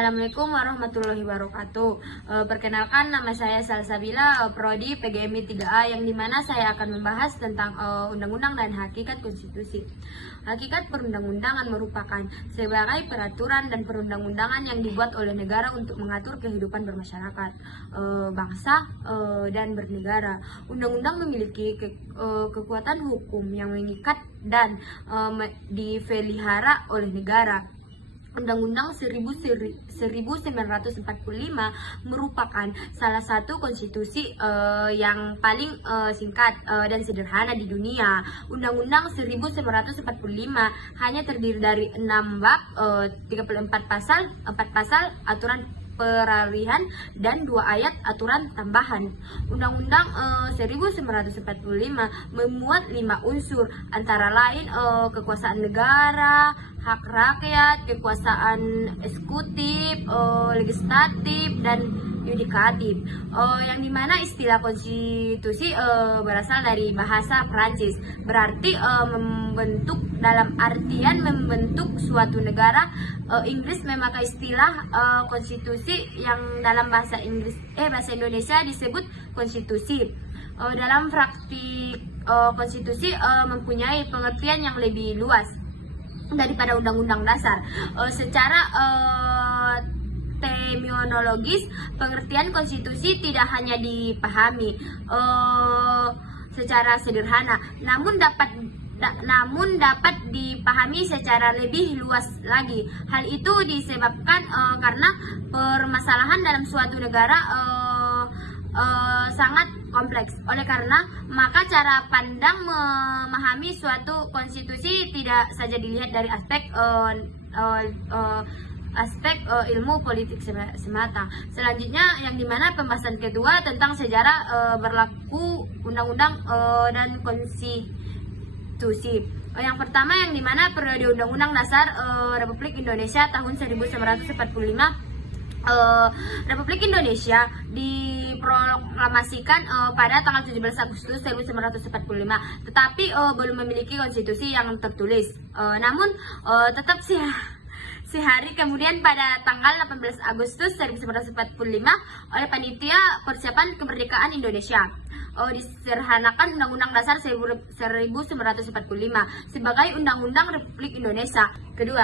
Assalamualaikum warahmatullahi wabarakatuh. Perkenalkan, nama saya Salsabila, Prodi PGMI 3A, yang dimana saya akan membahas tentang undang-undang dan hakikat konstitusi. Hakikat perundang-undangan merupakan sebagai peraturan dan perundang-undangan yang dibuat oleh negara untuk mengatur kehidupan bermasyarakat, bangsa, dan bernegara. Undang-undang memiliki kekuatan hukum yang mengikat dan dipelihara oleh negara. Undang-Undang 1945 merupakan salah satu konstitusi yang paling singkat dan sederhana di dunia. Undang-Undang 1945 hanya terdiri dari 6 bab, 34 pasal, 4 pasal aturan peralihan, dan 2 ayat aturan tambahan. Undang-Undang 1945 memuat 5 unsur, antara lain kekuasaan negara, hak rakyat, kekuasaan eksekutif, legislatif, dan yudikatif. Yang dimana istilah konstitusi berasal dari bahasa Prancis, berarti membentuk, dalam artian membentuk suatu negara. Inggris memakai istilah konstitusi yang dalam bahasa Indonesia disebut konstitusi. Dalam praktik konstitusi mempunyai pengertian yang lebih luas daripada undang-undang dasar. Secara terminologis, pengertian konstitusi tidak hanya dipahami secara sederhana, namun dapat dipahami secara lebih luas lagi. Hal itu disebabkan karena permasalahan dalam suatu negara sangat kompleks. Oleh karena maka cara pandang memahami suatu konstitusi tidak saja dilihat dari aspek ilmu politik semata. Selanjutnya, yang dimana pembahasan kedua tentang sejarah berlaku undang-undang dan konstitusi. Yang pertama, yang dimana periode Undang-Undang Dasar Republik Indonesia tahun 1945. Republik Indonesia diproklamasikan pada tanggal 17 Agustus 1945, tetapi belum memiliki konstitusi yang tertulis. Namun tetap sehari kemudian, pada tanggal 18 Agustus 1945, oleh Panitia Persiapan Kemerdekaan Indonesia disederhanakan Undang-Undang Dasar 1945 sebagai Undang-Undang Republik Indonesia. Kedua,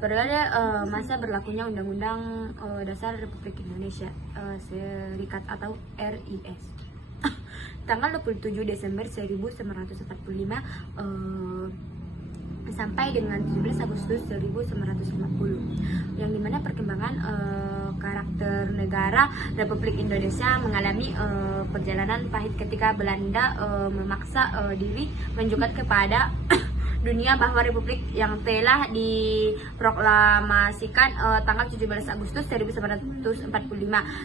periode masa berlakunya Undang-Undang Dasar Republik Indonesia Serikat atau RIS. Tanggal 27 Desember 1945 sampai dengan 17 Agustus 1950, yang dimana perkembangan karakter negara Republik Indonesia mengalami perjalanan pahit ketika Belanda memaksa diri menunjukkan kepada dunia bahwa republik yang telah diproklamasikan tanggal 17 Agustus 1945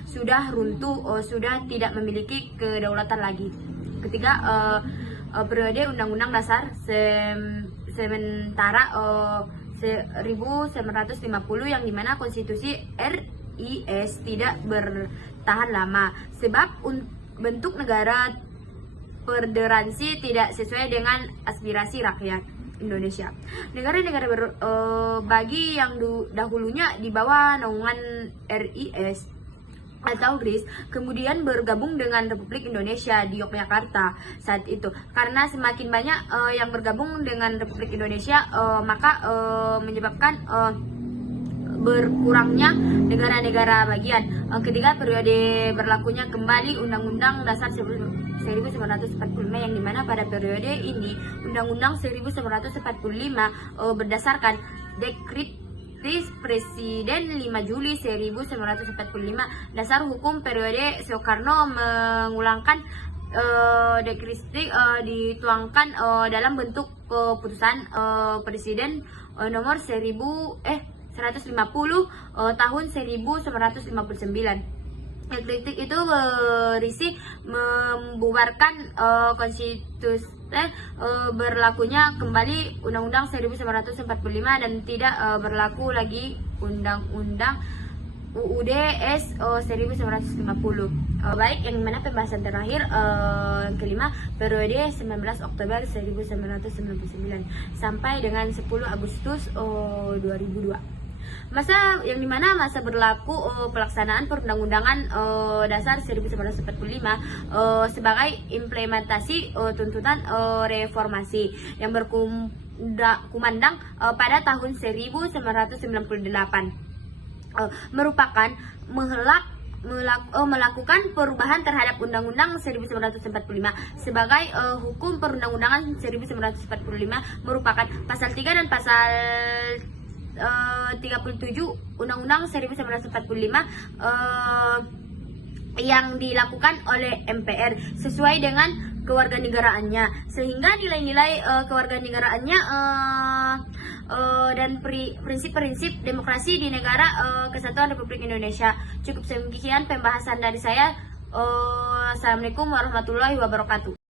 sudah runtuh, sudah tidak memiliki kedaulatan lagi. Ketiga, periode Undang-Undang Dasar sementara 1950, yang dimana konstitusi RIS tidak bertahan lama sebab bentuk negara federasi tidak sesuai dengan aspirasi rakyat Indonesia. Negara-negara bagi yang dahulunya di bawah naungan RIS atau GRIS kemudian bergabung dengan Republik Indonesia di Yogyakarta saat itu. Karena semakin banyak yang bergabung dengan Republik Indonesia, maka menyebabkan berkurangnya negara-negara bagian. Ketiga, periode berlakunya kembali Undang-Undang Dasar 1945, yang dimana pada periode ini Undang-Undang 1945 berdasarkan Dekret Presiden 5 Juli 1945 dasar hukum periode Soekarno mengulangkan dekret dituangkan dalam bentuk keputusan Presiden nomor 150 tahun 1959. Kritik itu berisi membubarkan konstitusi berlakunya kembali Undang-Undang 1945 dan tidak berlaku lagi Undang-Undang UUD S 1950. Baik, yang mana pembahasan terakhir kelima, periode 19 Oktober 1999 sampai dengan 10 Agustus 2002. Masa yang dimana masa berlaku pelaksanaan Perundang-Undangan Dasar 1945 sebagai implementasi tuntutan reformasi yang berkumandang pada tahun 1998 merupakan melakukan perubahan terhadap Undang-Undang 1945 sebagai hukum Perundang-Undangan 1945 merupakan pasal 3 dan pasal 37 Undang-Undang 1945 yang dilakukan oleh MPR sesuai dengan kewarganegaraannya, sehingga nilai-nilai kewarganegaraannya dan prinsip-prinsip demokrasi di negara Kesatuan Republik Indonesia. Cukup sekian pembahasan dari saya. Assalamualaikum warahmatullahi wabarakatuh.